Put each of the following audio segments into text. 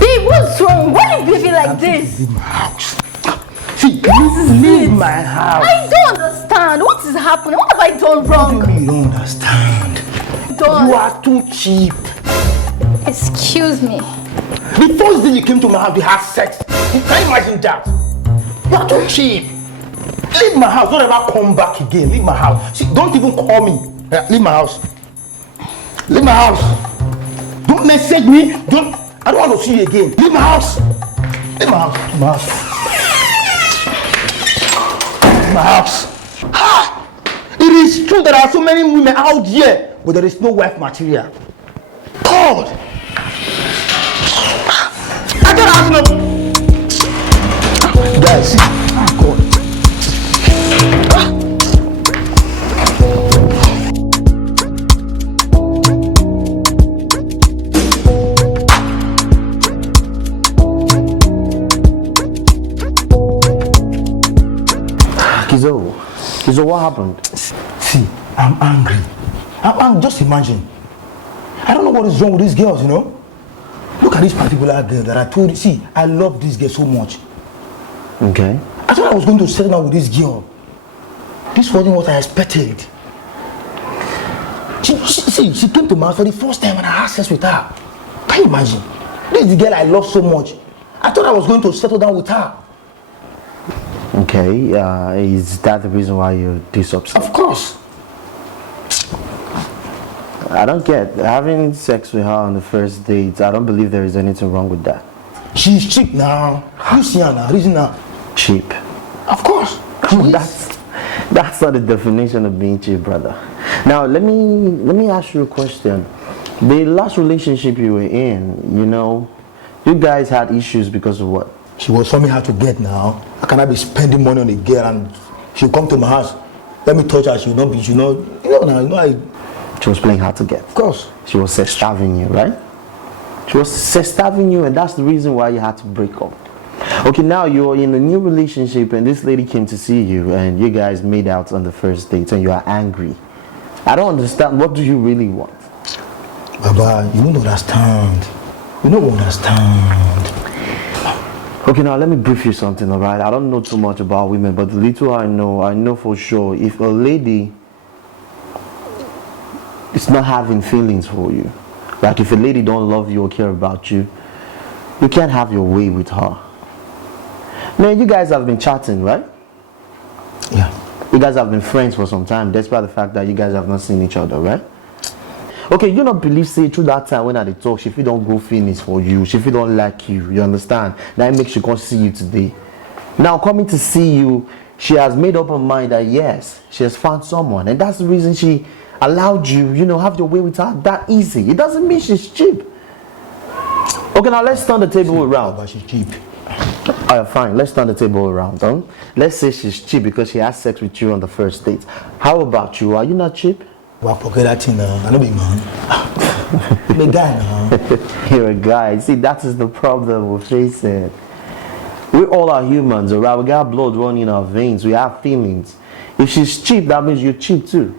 Babe, what's wrong? Why are you behaving like this? Leave my house. See, leave my house. I don't understand. What is happening? What have I done wrong? What do you mean you don't understand? You are too cheap. Excuse me. The first day you came to my house, we had sex. You can't imagine that. You are too cheap. Leave my house. Don't ever come back again. Leave my house. See, don't even call me. Leave my house. Leave my house. Don't message me. I don't want to see you again. Leave my house. Leave my house. Leave my house. Leave my house. Ha! It is true there are so many women out here, but there is no wife material. God! I don't have no. Guys, see. Oh God. Kizo, what happened? See, I'm angry. Just imagine. I don't know what is wrong with these girls, you know. Look at this particular girl that I told you. See, I love this girl so much. Okay. I thought I was going to settle down with this girl. This wasn't what I expected. She came to my house for the first time and I had sex with her. Can you imagine? This is the girl I love so much. I thought I was going to settle down with her. Okay, is that the reason why you're this upset? Of course. I don't get having sex with her on the first date. I don't believe there is anything wrong with that. She's cheap now. You see her now. Reason now. Cheap? Of course. That's not the definition of being cheap, brother. Now let me ask you a question. The last relationship you were in, you know, you guys had issues because of what? She was showing me how to get now. How can I be spending money on a girl and she'll come to my house? Let me touch her. She'll not be, She was playing hard to get. Of course. She was sex-starving you, right? She was sex-starving you, and that's the reason why you had to break up. Okay, now you're in a new relationship and this lady came to see you and you guys made out on the first date and you are angry. I don't understand. What do you really want? Baba, you don't understand. You don't understand. Okay, now let me brief you something, alright? I don't know too much about women, but the little I know for sure, if a lady is not having feelings for you, like if a lady don't love you or care about you, you can't have your way with her. Man, you guys have been chatting, right? Yeah. You guys have been friends for some time, despite the fact that you guys have not seen each other, right? Okay, you don't believe, say, through that time when I talk, she feel don't go feelings for you, she feel don't like you understand? That makes she come see you today. Now, coming to see you, she has made up her mind that yes, she has found someone, and that's the reason she allowed you, have your way with her that easy. It doesn't mean she's cheap. Okay, now let's turn the table around. But she's cheap. Alright, fine, let's turn the table around. Let's say she's cheap because she has sex with you on the first date. How about you? Are you not cheap? Well, forget that thing now. I know big man. I'm a guy now. You're a guy. See, that is the problem we're facing. We all are humans, alright? We got blood running in our veins. We have feelings. If she's cheap, that means you're cheap too.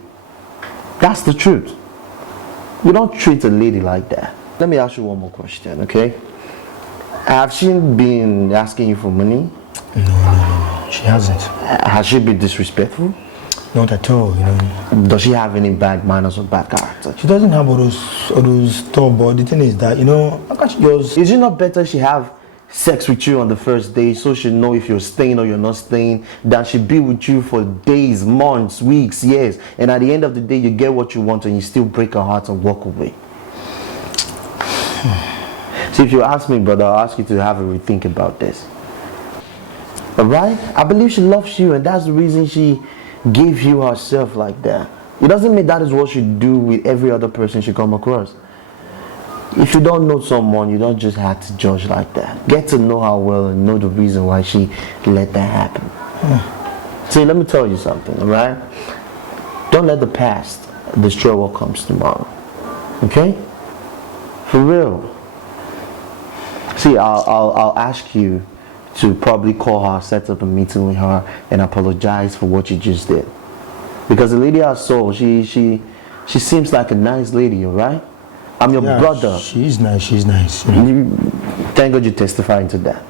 That's the truth. You don't treat a lady like that. Let me ask you one more question, okay? Have she been asking you for money? No. She hasn't. Has she been disrespectful? Not at all, Does she have any bad manners or bad character? She doesn't have all those stuff, but the thing is that, how can she just... Is it not better she have sex with you on the first day so she know if you're staying or you're not staying than she be with you for days, months, weeks, years, and at the end of the day you get what you want and you still break her heart and walk away? See, if you ask me, brother, I'll ask you to have a rethink about this. Alright? I believe she loves you and that's the reason she gave you herself like that. It doesn't mean that is what she do with every other person she come across. If you don't know someone, you don't just have to judge like that. Get to know her well and know the reason why she let that happen. See, let me tell you something, alright? Don't let the past destroy what comes tomorrow. Okay? For real. See, I'll ask you to probably call her, set up a meeting with her, and apologize for what you just did. Because the lady I saw, she seems like a nice lady, alright? I'm your brother. She's nice, Can Thank God you're testifying to that.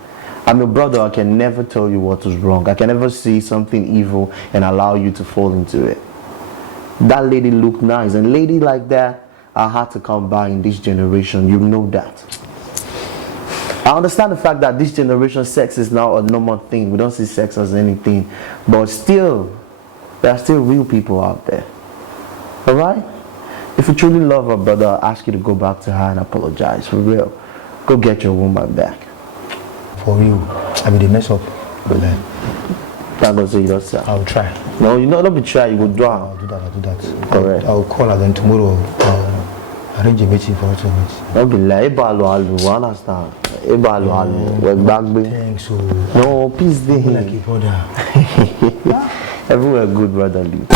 I'm your brother. I can never tell you what is wrong. I can never see something evil and allow you to fall into it. That lady looked nice, and lady like that are hard to come by in this generation. You know that. I understand the fact that this generation sex is now a normal thing. We don't see sex as anything, but still, there are still real people out there. All right? If you truly love her, brother, I'll ask you to go back to her and apologize for real. Go get your woman back. For real, I mean, they mess up. But then, Not gonna say you don't say. I'll try. No, you know, don't be try. You go do I'll do that. Correct. I'll call her then tomorrow. Arrange a meeting for her to meet. Don't be like, understand? We're back. Thanks, so. No, peace day. Like a brother. Everywhere good, brotherly.